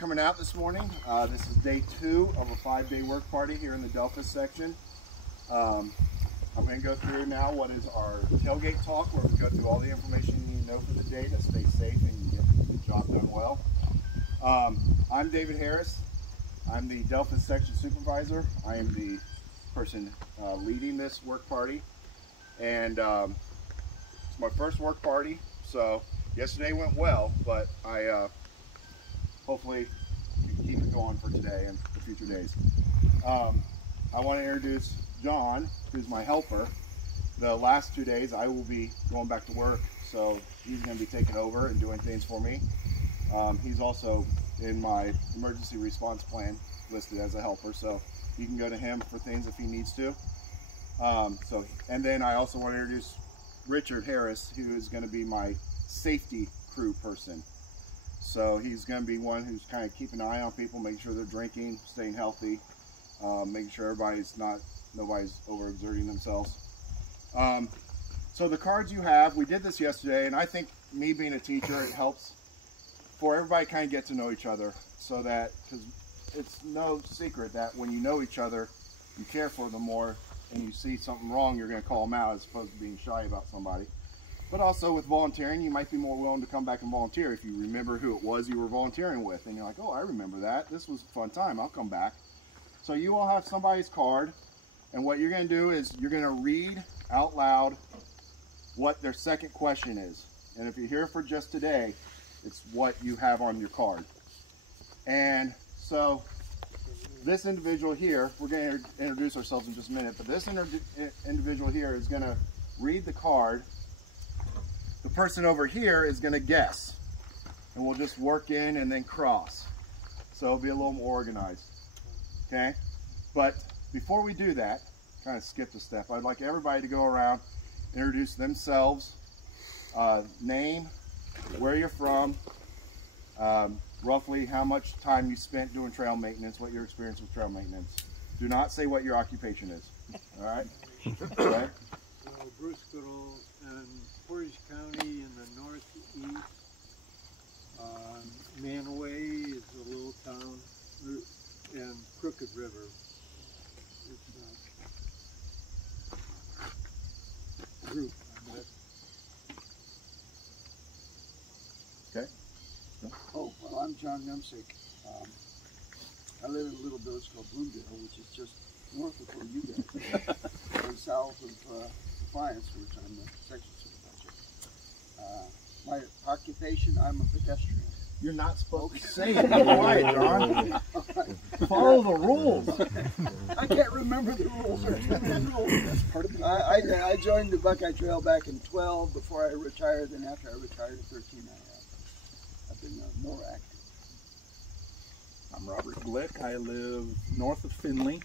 coming out this morning. This is day 2 of a 5-day work party here in the Delphos section. I'm going to go through now what is our tailgate talk, where we go through all the information you need to know for the day to stay safe and get the job done well. I'm David Harris. I'm the Delphos section supervisor. I am the person leading this work party, and it's my first work party, so yesterday went well, but hopefully we can keep it going for today and the future days. I want to introduce John, who's my helper. The last 2 days I will be going back to work, so he's going to be taking over and doing things for me. He's also in my emergency response plan listed as a helper, so you can go to him for things if he needs to. And then I also want to introduce Richard Harris, who is going to be my safety crew person. So he's going to be one who's kind of keeping an eye on people, making sure they're drinking, staying healthy, making sure nobody's overexerting themselves. So the cards you have, we did this yesterday, and I think me being a teacher, it helps for everybody kind of get to know each other, so that, because it's no secret that when you know each other, you care for them more, and you see something wrong, you're going to call them out as opposed to being shy about somebody. But also with volunteering, you might be more willing to come back and volunteer if you remember who it was you were volunteering with, and you're like, oh, I remember that. This was a fun time. I'll come back. So you all have somebody's card, and what you're going to do is you're going to read out loud what their second question is. And if you're here for just today, it's what you have on your card. And so this individual here, we're going to introduce ourselves in just a minute, but this individual here is going to read the card. The person over here is going to guess, and we'll just work in and then cross. So it'll be a little more organized, okay? But before we do that, kind of skipped a step, I'd like everybody to go around, introduce themselves, name, where you're from, roughly how much time you spent doing trail maintenance, what your experience with trail maintenance. Do not say what your occupation is, all right? Okay? Bruce Goodall in Portage County in the northeast. Manaway is a little town, and Crooked River. It's a group. Okay. Oh, well, I'm John Nemsick. I live in a little village called Bloomdale, which is just north of where you guys are, and south of Defiance, which I'm the section supervisor. My occupation, I'm a pedestrian. You're not supposed to say it. Why, John? Follow the rules. I can't remember the rules. That's part of I joined the Buckeye Trail back in 12 before I retired. Then after I retired at 13, I've been more active. I'm Robert Glick. I live north of Findlay.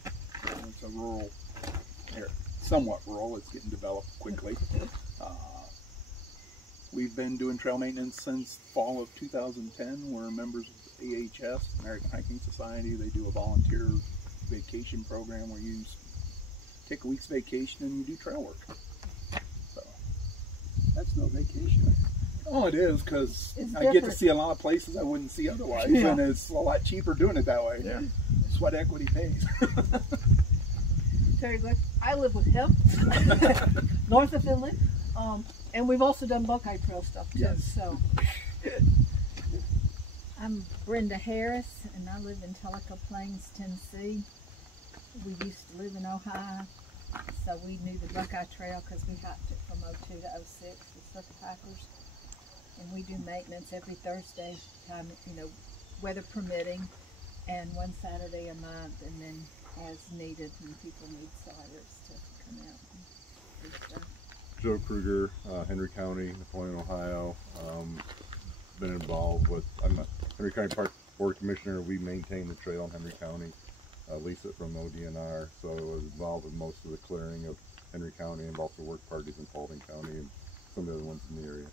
It's a rural area, somewhat rural. It's getting developed quickly. We've been doing trail maintenance since fall of 2010. We're members of AHS, American Hiking Society. They do a volunteer vacation program where you take a week's vacation and you do trail work. So that's no vacation. Oh, it is, because I get to see a lot of places I wouldn't see otherwise, and it's a lot cheaper doing it that way. Yeah. Sweat equity pays. Terry Glick. I live with him, north of Findlay, and we've also done Buckeye Trail stuff too. Yes. So. I'm Brenda Harris, and I live in Tellico Plains, Tennessee. We used to live in Ohio, so we knew the Buckeye Trail because we hiked it from 02 to 06 with circuit hikers. And we do maintenance every Thursday, time, weather permitting, and one Saturday a month, and then as needed when people need sliders to come out and do stuff. Joe Kruger, Henry County, Napoleon, Ohio. Been involved with, I'm a Henry County Park Board Commissioner. We maintain the trail in Henry County, lease it from ODNR, so I was involved with most of the clearing of Henry County and also work parties in Paulding County and some of the other ones in the area.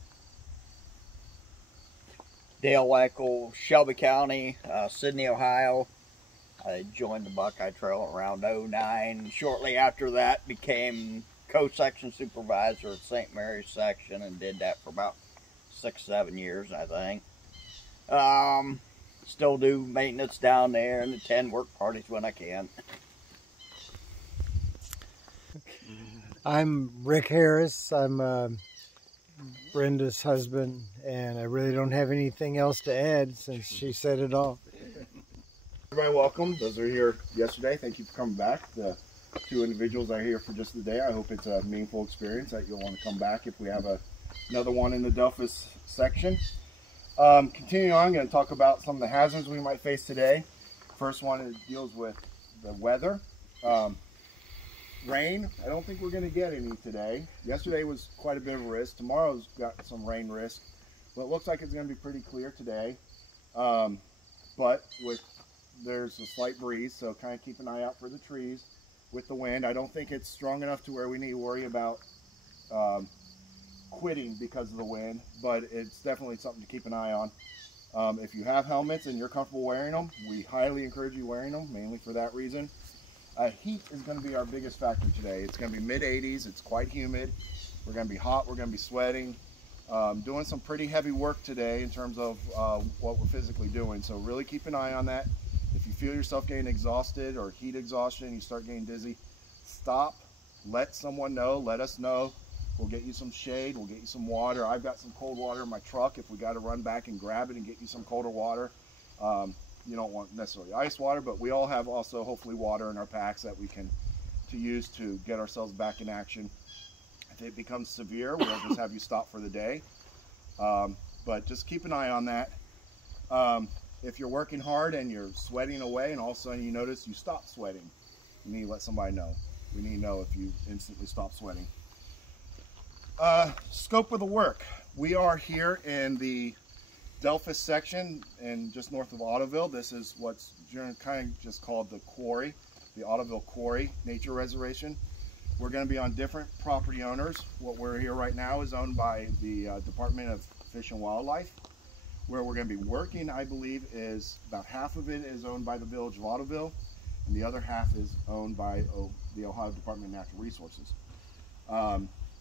Dale Wackel, Shelby County, Sydney, Ohio. I joined the Buckeye Trail around 09. Shortly after that, became co-section supervisor at St. Mary's section and did that for about 6-7 years, I think. still do maintenance down there and attend work parties when I can. I'm Rick Harris. I'm Brenda's husband, and I really don't have anything else to add since she said it all. Everybody welcome. Those are here yesterday. Thank you for coming back. The 2 individuals are here for just the day. I hope it's a meaningful experience that you'll want to come back if we have another one in the Delphos section. Continuing on, I'm going to talk about some of the hazards we might face today. First one deals with the weather. Rain, I don't think we're going to get any today. Yesterday was quite a bit of a risk. Tomorrow's got some rain risk, but it looks like it's going to be pretty clear today. But there's a slight breeze, so kind of keep an eye out for the trees with the wind. I don't think it's strong enough to where we need to worry about quitting because of the wind, but it's definitely something to keep an eye on. If you have helmets and you're comfortable wearing them, we highly encourage you wearing them, mainly for that reason. Heat is going to be our biggest factor today. It's going to be mid-80s. It's quite humid. We're going to be hot. We're going to be sweating. Doing some pretty heavy work today in terms of what we're physically doing. So really keep an eye on that. If you feel yourself getting exhausted or heat exhaustion, you start getting dizzy, stop. Let someone know. Let us know. We'll get you some shade. We'll get you some water. I've got some cold water in my truck if we got to run back and grab it and get you some colder water. You don't want necessarily ice water, but we all have also hopefully water in our packs that we can use to get ourselves back in action. If it becomes severe, we'll just have you stop for the day. But just keep an eye on that. If you're working hard and you're sweating away and all of a sudden you notice you stop sweating, you need to let somebody know. We need to know if you instantly stop sweating. Scope of the work. We are here in the Delphos section and just north of Ottoville. This is what's kind of just called the quarry, the Ottoville Quarry Nature Reservation. We're going to be on different property owners. What we're here right now is owned by the Department of Fish and Wildlife. Where we're going to be working, I believe, is about half of it is owned by the Village of Ottoville, and the other half is owned by the Ohio Department of Natural Resources.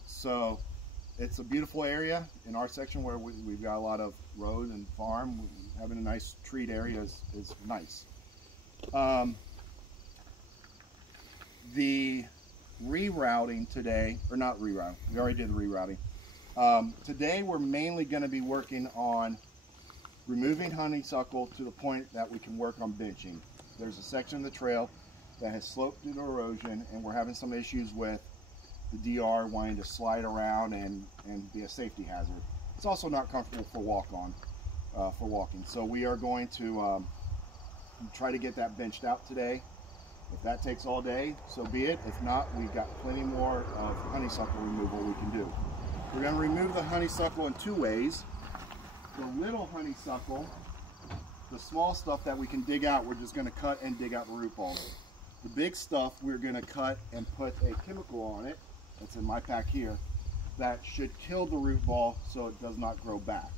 So it's a beautiful area in our section where we've got a lot of road and farm. Having a nice treat area is nice. The rerouting today, or not rerouting, we already did the rerouting. Today we're mainly going to be working on removing honeysuckle to the point that we can work on benching. There's a section of the trail that has sloped due to erosion, and we're having some issues with the DR wanting to slide around and be a safety hazard. It's also not comfortable for walking. So we are going to try to get that benched out today. If that takes all day, so be it. If not, we've got plenty more of honeysuckle removal we can do. We're going to remove the honeysuckle in 2 ways. The little honeysuckle, the small stuff that we can dig out, we're just going to cut and dig out the root balls. The big stuff, we're going to cut and put a chemical on it, that's in my pack here, that should kill the root ball so it does not grow back.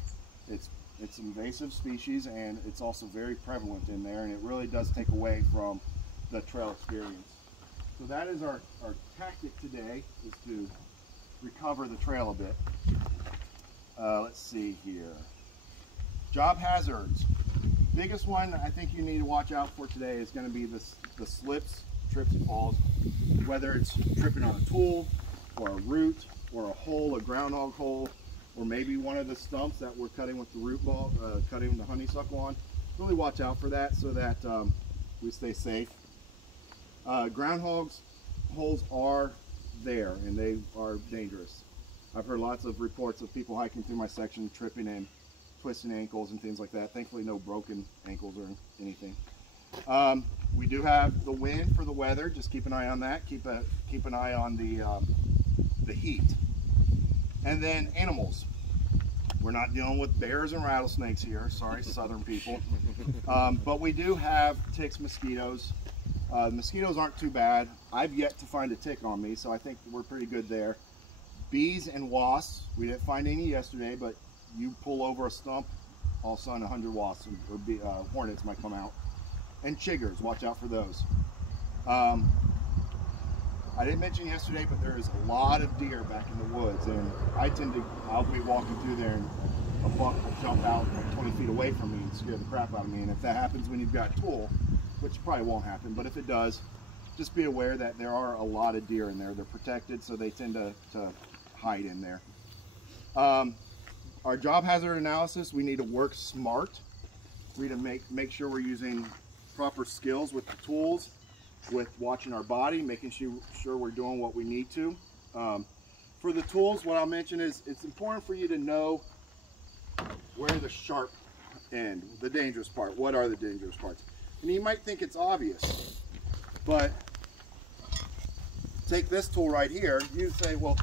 It's an invasive species, and it's also very prevalent in there, and it really does take away from the trail experience. So that is our tactic today, is to recover the trail a bit. Let's see here. Job hazards. Biggest one I think you need to watch out for today is going to be the slips, trips, and falls. Whether it's tripping on a tool, or a root, or a hole, a groundhog hole, or maybe one of the stumps that we're cutting with the root ball, cutting the honeysuckle on. Really watch out for that so that we stay safe. Groundhogs holes are there, and they are dangerous. I've heard lots of reports of people hiking through my section, tripping and twisting ankles and things like that. Thankfully, no broken ankles or anything. We do have the wind for the weather. Just keep an eye on that. Keep an eye on the heat. And then animals. We're not dealing with bears and rattlesnakes here. Sorry, southern people. But we do have ticks, mosquitoes. Mosquitoes aren't too bad. I've yet to find a tick on me, so I think we're pretty good there. Bees and wasps. We didn't find any yesterday, but you pull over a stump, all of a sudden 100 wasps or hornets might come out. And chiggers, watch out for those. I didn't mention yesterday, but there is a lot of deer back in the woods, and I'll be walking through there, and a buck will jump out like 20 feet away from me and scare the crap out of me. And if that happens when you've got a tool, which probably won't happen, but if it does, just be aware that there are a lot of deer in there. They're protected, so they tend to hide in there. Our job hazard analysis, we need to work smart. We need to make sure we're using proper skills with the tools, with watching our body, making sure we're doing what we need to. For the tools, what I'll mention is it's important for you to know where the sharp end, the dangerous part. What are the dangerous parts? And you might think it's obvious, but take this tool right here. You say, well,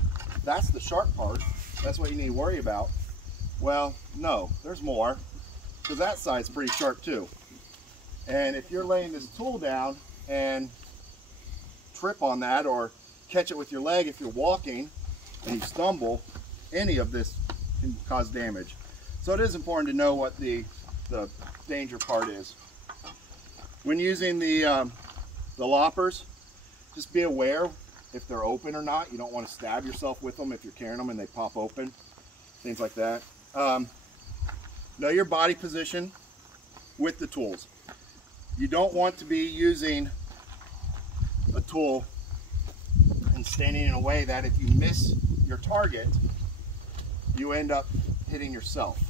that's the sharp part. That's what you need to worry about. Well, no, there's more, because that side's pretty sharp too. And if you're laying this tool down and trip on that or catch it with your leg if you're walking and you stumble, any of this can cause damage. So it is important to know what the danger part is. When using the loppers, just be aware if they're open or not. You don't want to stab yourself with them if you're carrying them and they pop open, things like that. Know your body position with the tools. You don't want to be using a tool and standing in a way that if you miss your target, you end up hitting yourself.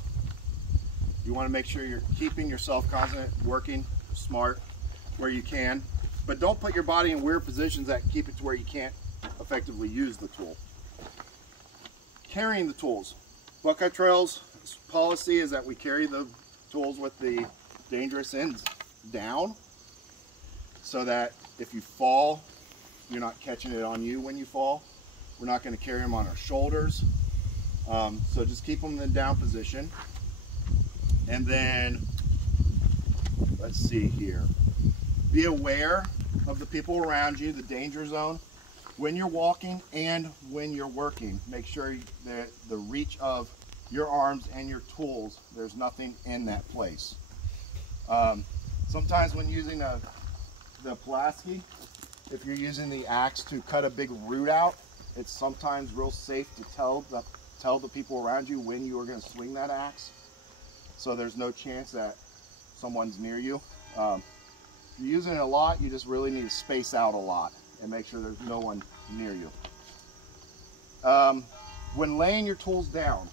You want to make sure you're keeping yourself constant, working smart where you can, but don't put your body in weird positions that keep it to where you can't effectively use the tool. Carrying the tools. Buckeye Trail's policy is that we carry the tools with the dangerous ends down, so that if you fall, you're not catching it on you when you fall. We're not going to carry them on our shoulders. So just keep them in the down position. And then, let's see here. Be aware of the people around you, the danger zone, when you're walking and when you're working. Make sure that the reach of your arms and your tools, there's nothing in that place. Sometimes when using the Pulaski, if you're using the axe to cut a big root out, it's sometimes real safe to tell the people around you when you are going to swing that axe, so there's no chance that someone's near you. If you're using it a lot, you just really need to space out a lot and make sure there's no one near you. When laying your tools down,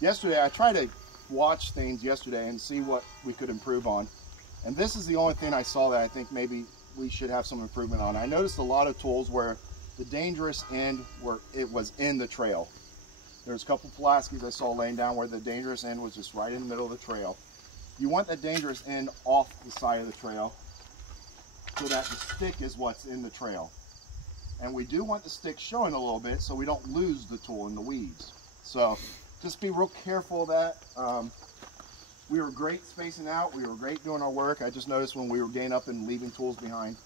yesterday I tried to watch things yesterday and see what we could improve on, and this is the only thing I saw that I think maybe we should have some improvement on. I noticed a lot of tools where the dangerous end it was in the trail. There's a couple Pulaskis I saw laying down where the dangerous end was just right in the middle of the trail. You want that dangerous end off the side of the trail so that the stick is what's in the trail. And we do want the stick showing a little bit so we don't lose the tool in the weeds. So just be real careful of that. We were great spacing out. We were great doing our work. I just noticed when we were getting up and leaving tools behind,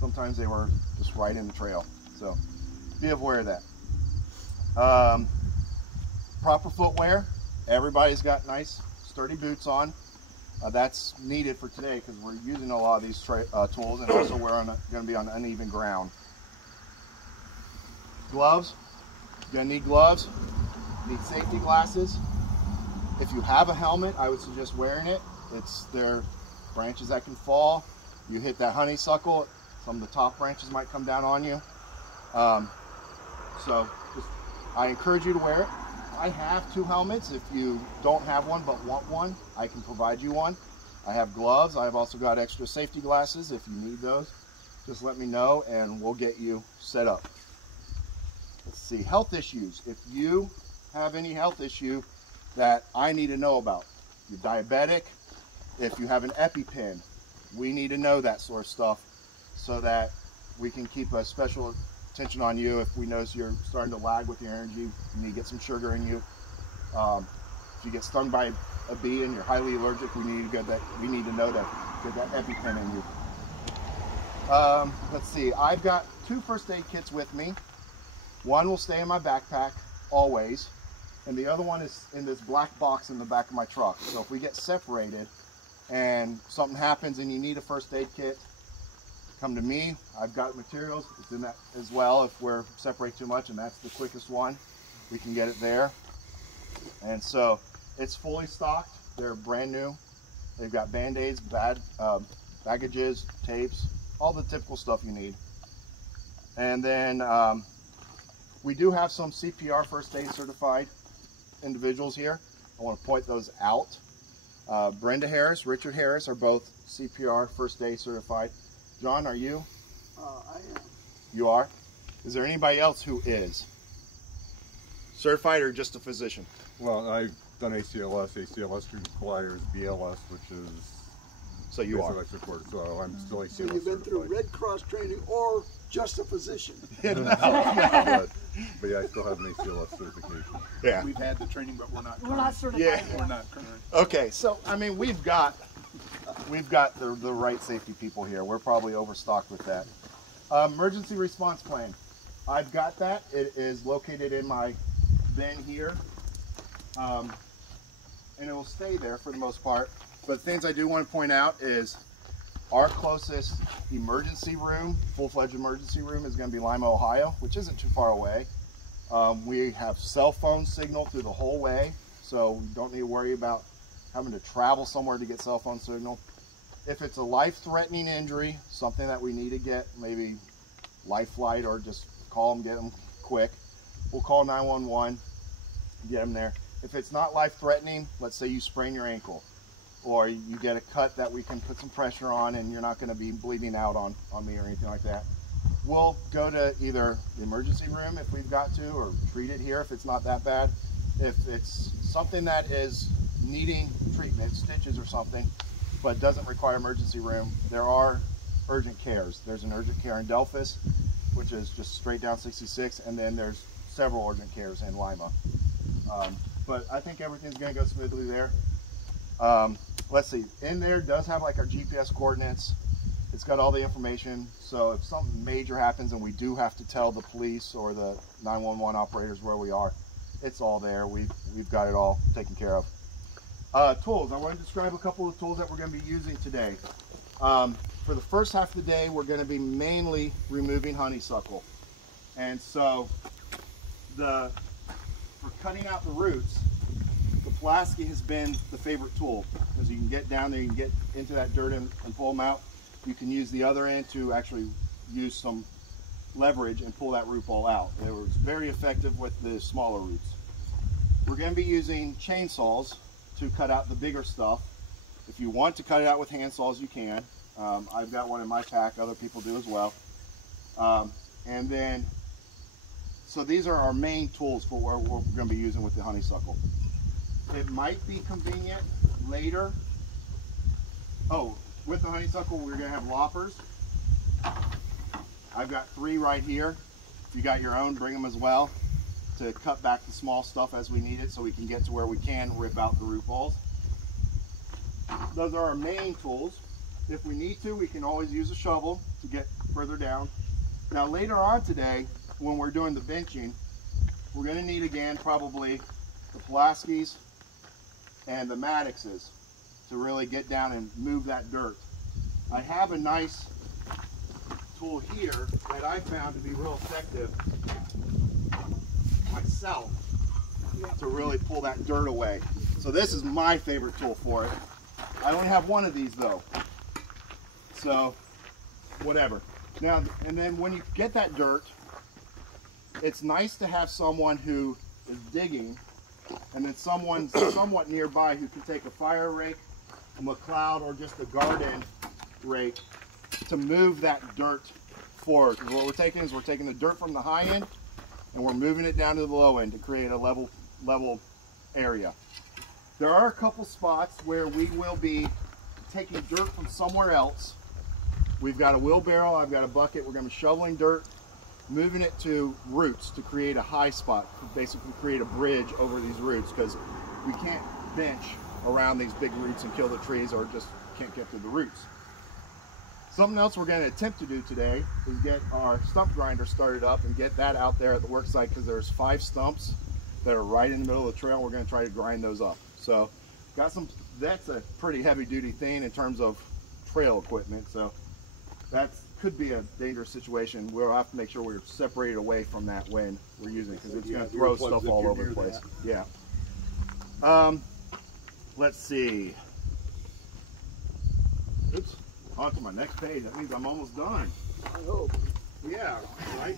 sometimes they were just right in the trail. So be aware of that. Proper footwear. Everybody's got nice sturdy boots on. That's needed for today because we're using a lot of these tools, and also we're going to be on uneven ground. Gloves. You're going to need gloves. You need safety glasses. If you have a helmet, I would suggest wearing it. There are branches that can fall. You hit that honeysuckle, some of the top branches might come down on you. I encourage you to wear it. I have 2 helmets. If you don't have one but want one, I can provide you one. I have gloves. I've also got extra safety glasses. If you need those, just let me know and we'll get you set up. Let's see, health issues. If you have any health issue that I need to know about, you're diabetic, if you have an EpiPen, we need to know that sort of stuff so that we can keep a special attention on you. If we notice you're starting to lag with your energy, you need to get some sugar in you. If you get stung by a bee and you're highly allergic, we need to know that get that EpiPen in you. Let's see, I've got 2 first aid kits with me. One will stay in my backpack always, and the other one is in this black box in the back of my truck. So if we get separated and something happens and you need a first aid kit, come to me. I've got materials. It's in that as well if we're separate too much, and that's the quickest one. We can get it there. And so It's fully stocked. They're brand new. They've got band-aids, baggages, tapes, all the typical stuff you need. And then we do have some CPR first aid certified individuals here. I want to point those out. Brenda Harris, Richard Harris are both CPR first aid certified. John, are you? I am. You are? Is there anybody else who is? Certified or just a physician? Well, I've done ACLS. ACLS requires BLS, which is So you are. life support. So I'm still ACLS So you've been through certified. Red Cross training or just a physician? No. But yeah, I still have an ACLS certification. Yeah. We've had the training, but we're not We're not current. certified. Yeah. yet. We're not current. Okay, so I mean we've got the right safety people here. We're probably overstocked with that. Emergency response plan. I've got that. It is located in my bin here, and it will stay there for the most part. But things I do want to point out is our closest emergency room, full-fledged emergency room, is going to be Lima, Ohio, which isn't too far away. We have cell phone signal through the whole way, so we don't need to worry about having to travel somewhere to get cell phone signal. If it's a life-threatening injury, something that we need to get, maybe life flight or just call them, get them quick, we'll call 911, get them there. If it's not life-threatening, let's say you sprain your ankle, or you get a cut that we can put some pressure on and you're not going to be bleeding out on me or anything like that, we'll go to either the emergency room if we've got to, or treat it here if it's not that bad. If it's something that is needing treatment, stitches or something, but doesn't require emergency room, there are urgent cares. There's an urgent care in Delphos, which is just straight down 66, and then there's several urgent cares in Lima. But I think everything's going to go smoothly there. Let's see, in there does have like our GPS coordinates. It's got all the information, so if something major happens and we do have to tell the police or the 911 operators where we are, it's all there. We've got it all taken care of. Tools, I want to describe a couple of tools that we're going to be using today. For the first half of the day, we're going to be mainly removing honeysuckle. And so for cutting out the roots, the Pulaski has been the favorite tool, because you can get down there, you can get into that dirt and pull them out. You can use the other end to actually use some leverage and pull that root ball out. It was very effective with the smaller roots. We're going to be using chainsaws to cut out the bigger stuff. If you want to cut it out with hand saws, you can. I've got one in my pack, other people do as well. And then, so these are our main tools for what we're going to be using with the honeysuckle. It might be convenient later. Oh, with the honeysuckle, we're going to have loppers. I've got 3 right here. If you got your own, bring them as well, to cut back the small stuff as we need it, so we can get to where we can rip out the root balls. Those are our main tools. If we need to, we can always use a shovel to get further down. Now later on today, when we're doing the benching, we're going to need again probably the Pulaskis and the Maddoxes to really get down and move that dirt. I have a nice tool here that I found to be real effective myself to really pull that dirt away. So this is my favorite tool for it. I only have one of these though, so whatever. Now, and then when you get that dirt, it's nice to have someone who is digging, and then someone somewhat nearby who can take a fire rake, a McLeod, or just a garden rake to move that dirt forward. What we're taking is we're taking the dirt from the high end and we're moving it down to the low end to create a level area. There are a couple spots where we will be taking dirt from somewhere else. We've got a wheelbarrow, I've got a bucket, we're going to be shoveling dirt, moving it to roots to create a high spot, basically create a bridge over these roots, because we can't bench around these big roots and kill the trees, or just can't get to the roots. Something else we're going to attempt to do today is get our stump grinder started up and get that out there at the work site, because there's 5 stumps that are right in the middle of the trail. We're going to try to grind those up. So that's a pretty heavy duty thing in terms of trail equipment, so that could be a dangerous situation. We'll have to make sure we're separated away from that when we're using it, because it's going to throw stuff all over the place. Yeah. let's see. Oops, on to my next page. That means I'm almost done. I hope. Yeah, right.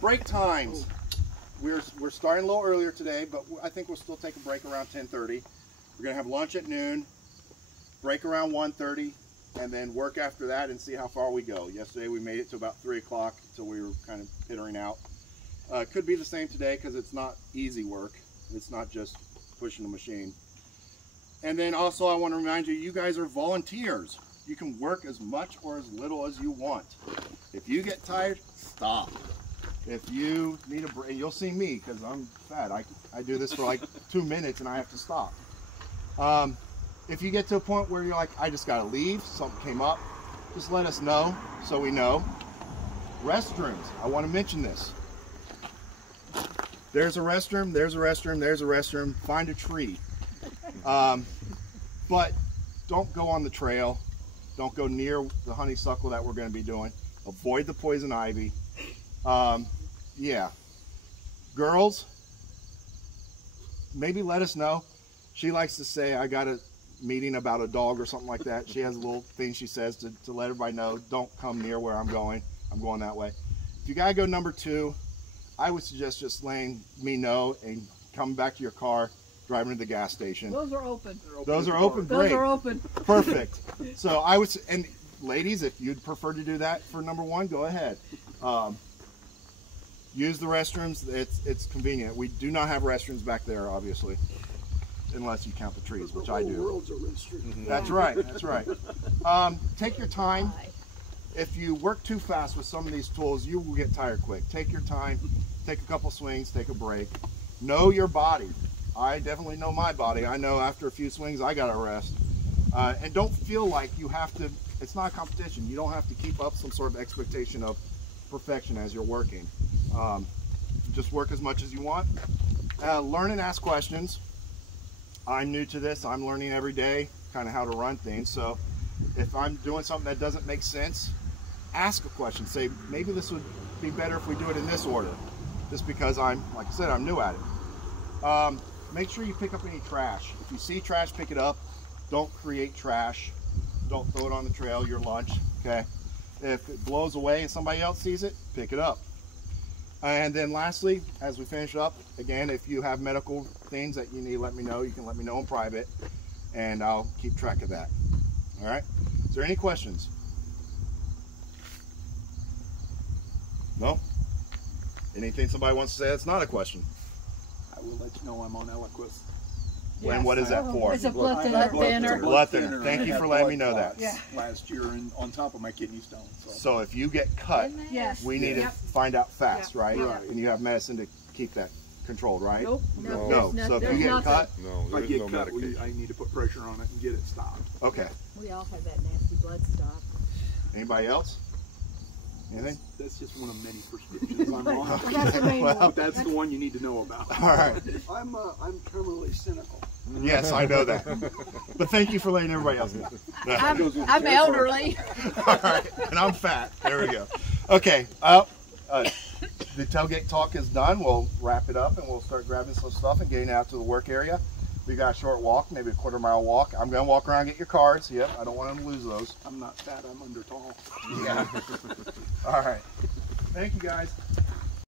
Break times. We're starting a little earlier today, but I think we'll still take a break around 10:30. We're gonna have lunch at noon, break around 1:30, and then work after that and see how far we go. Yesterday we made it to about 3 o'clock, so we were kind of pittering out. Could be the same today because it's not easy work. It's not just pushing the machine. And then also I want to remind you, you guys are volunteers. You can work as much or as little as you want. If you get tired, stop. If you need a break, you'll see me because I'm fat. I do this for like 2 minutes and I have to stop. If you get to a point where you're like, I just got to leave, something came up, just let us know so we know. Restrooms, I want to mention this. There's a restroom, there's a restroom, there's a restroom. Find a tree. But don't go on the trail. Don't go near the honeysuckle that we're going to be doing. Avoid the poison ivy. Yeah. Girls, maybe let us know. She likes to say, I got a meeting about a dog or something like that. She has a little thing she says to let everybody know, don't come near where I'm going. I'm going that way. If you got to go number 2, I would suggest just letting me know and coming back to your car, driving to the gas station. Those are open. Those are open, Those great. are open. Perfect. So I would, and ladies, if you'd prefer to do that for number 1, go ahead. Use the restrooms. It's convenient. We do not have restrooms back there, obviously, unless you count the trees, which I do. The world's a restroom. That's right. That's right. Take your time. If you work too fast with some of these tools, you will get tired quick. Take your time. Take a couple swings. Take a break. Know your body. I definitely know my body. I know after a few swings, I got to rest. And don't feel like you have to. It's not a competition. You don't have to keep up some sort of expectation of perfection as you're working. Just work as much as you want. Learn and ask questions. I'm new to this. I'm learning every day kind of how to run things. So if I'm doing something that doesn't make sense, ask a question. Say, maybe this would be better if we do it in this order. Just because I'm, like I said, I'm new at it. Make sure you pick up any trash. If you see trash, pick it up. Don't create trash. Don't throw it on the trail, your lunch, okay? If it blows away and somebody else sees it, pick it up. And then lastly, as we finish up, again, if you have medical things that you need, let me know. You can let me know in private, and I'll keep track of that. All right? Is there any questions? No? Anything somebody wants to say that's not a question? I will let you know I'm on Eliquis. And what is that for? It's a blood I have thinner. It's a blood thinner. Thank you I for had letting me blood know that. clots last year and on top of my kidney stone. So if you get cut, Yes. we need to Yep. find out fast, Yep. right? Yep. And you have medicine to keep that controlled, right? Nope. No. There's So if you nothing. get There's cut, No, if I there's get no cut, medication. I need to put pressure on it and get it stopped. okay. We all have that nasty blood stock. Anybody else? Anything? That's just one of many prescriptions I'm on. That's the main one. But that's the one you need to know about. All right. I'm terminally cynical. Yes, I know that. But thank you for letting everybody else know. I'm elderly. All right. And I'm fat. There we go. Okay. The tailgate talk is done. We'll wrap it up and we'll start grabbing some stuff and getting out to the work area. We got a short walk, maybe a quarter-mile walk. I'm going to walk around and get your cards. Yep, I don't want them to lose those. I'm not fat, I'm under tall. Yeah. All right. Thank you, guys.